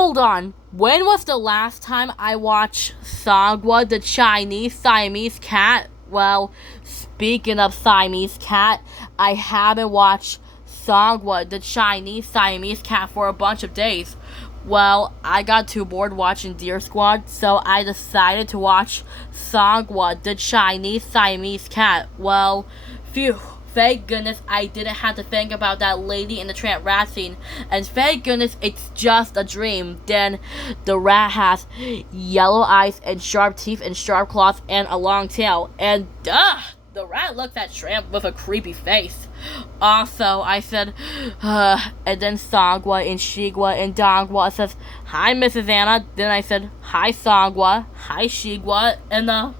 Hold on. When was the last time I watched Sangwa the Chinese Siamese cat? Well, speaking of Siamese cat, I haven't watched Sangwa the Chinese Siamese cat for a bunch of days. Well, I got too bored watching Deer Squad, so I decided to watch Sangwa the Chinese Siamese cat. Well, phew. Thank goodness I didn't have to think about that Lady in the Tramp rat scene. And thank goodness it's just a dream. Then the rat has yellow eyes and sharp teeth and sharp claws and a long tail. And the rat looks at Tramp with a creepy face. Also, I said, and then Sangwa and Shigwa and Dongwa says, "Hi, Mrs. Anna." Then I said, "Hi, Sangwa. Hi, Shigwa." And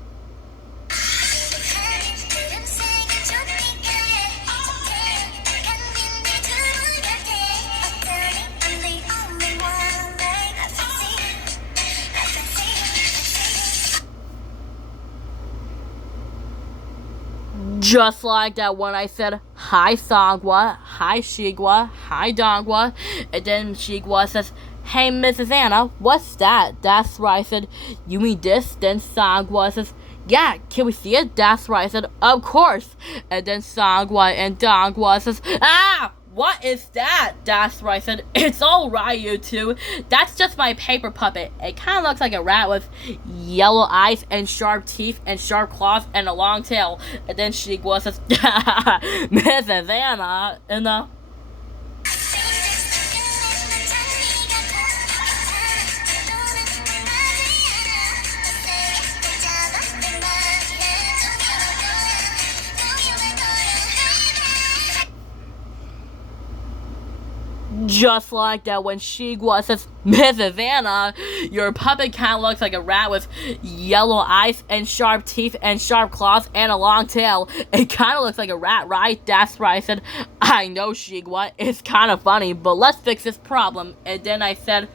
just like that when I said, "Hi, Sangwa, hi, Shigwa, hi, Dongwa," and then Shigwa says, "Hey, Mrs. Anna, what's that?" That's right, I said, "You mean this?" Then Sangwa says, "Yeah, can we see it?" That's right, I said, "Of course." And then Sangwa and Dongwa says, "Ah! What is that?" That's right, I said, "It's alright, you two. That's just my paper puppet. It kind of looks like a rat with yellow eyes and sharp teeth and sharp claws and a long tail." And then Shigwa says, "Mrs. Anna," and just like that when Shigwa says, "Mrs. Anna, your puppet kind of looks like a rat with yellow eyes and sharp teeth and sharp claws and a long tail. It kind of looks like a rat, right?" That's right, I said, "I know, Shigwa. It's kind of funny, but let's fix this problem." And then I said,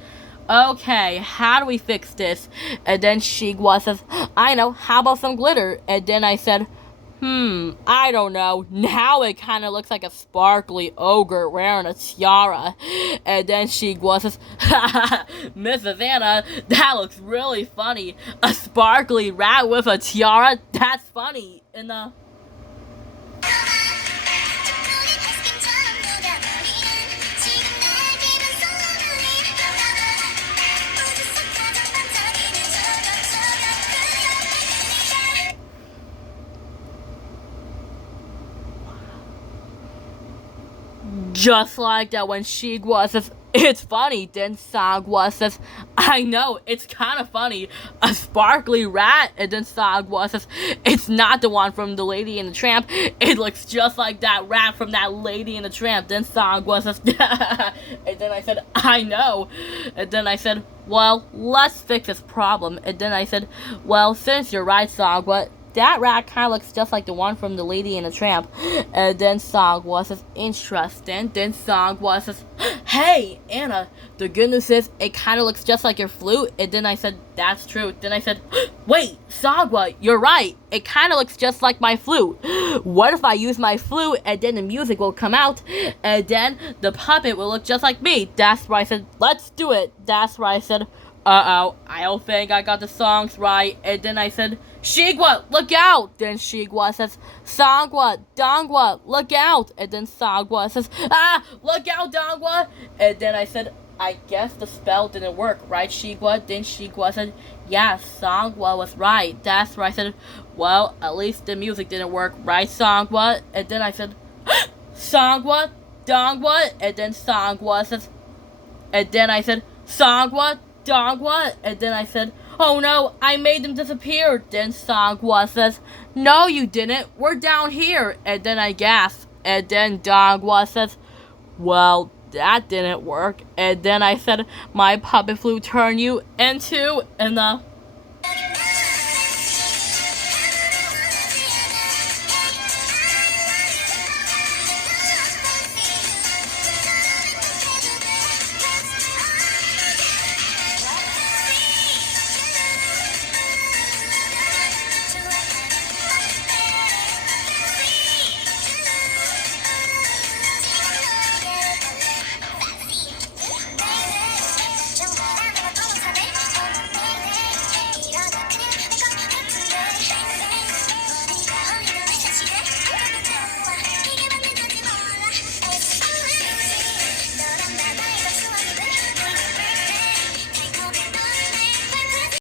"Okay, how do we fix this?" And then Shigwa says, "I know, how about some glitter?" And then I said, I don't know. Now it kind of looks like a sparkly ogre wearing a tiara." And then Shigwa says, "Mrs. Anna, that looks really funny. A sparkly rat with a tiara? That's funny." And just like that when Shigwa says, "It's funny," then Sangwa says, "I know, it's kind of funny. A sparkly rat." And then Sangwa says, "It's not the one from the Lady and the Tramp. It looks just like that rat from that Lady and the Tramp." Then Sangwa says, and then I said, "I know." And then I said, "Well, let's fix this problem." And then I said, "Well, since you're right, Sangwa, that rat kind of looks just like the one from the Lady and the Tramp." And then Sangwa says, "Interesting." Then Sangwa says, "Hey, Anna, the good news is it kind of looks just like your flute." And then I said, "That's true." Then I said, "Wait, Sangwa, you're right. It kind of looks just like my flute. What if I use my flute and then the music will come out and then the puppet will look just like me?" That's right, I said, "Let's do it." That's right, I said, "Uh-oh, I don't think I got the songs right." And then I said, "Shigwa, look out!" Then Shigwa says, "Sangwa, Dongwa, look out!" And then Sangwa says, "Ah, look out, Dongwa!" And then I said, "I guess the spell didn't work, right, Shigwa?" Then Shigwa said, "Yeah, Sangwa was right." That's right, I said, "Well, at least the music didn't work, right, Sangwa?" And then I said, "Sangwa, Dongwa," and then Sangwa says, and then I said, "Sangwa, Dongwa," and then I said, "Oh no, I made them disappear." Then Sangwa says, "No, you didn't. We're down here." And then I gasp. And then Dongwa says, "Well, that didn't work." And then I said, "My puppet flute turned you into," and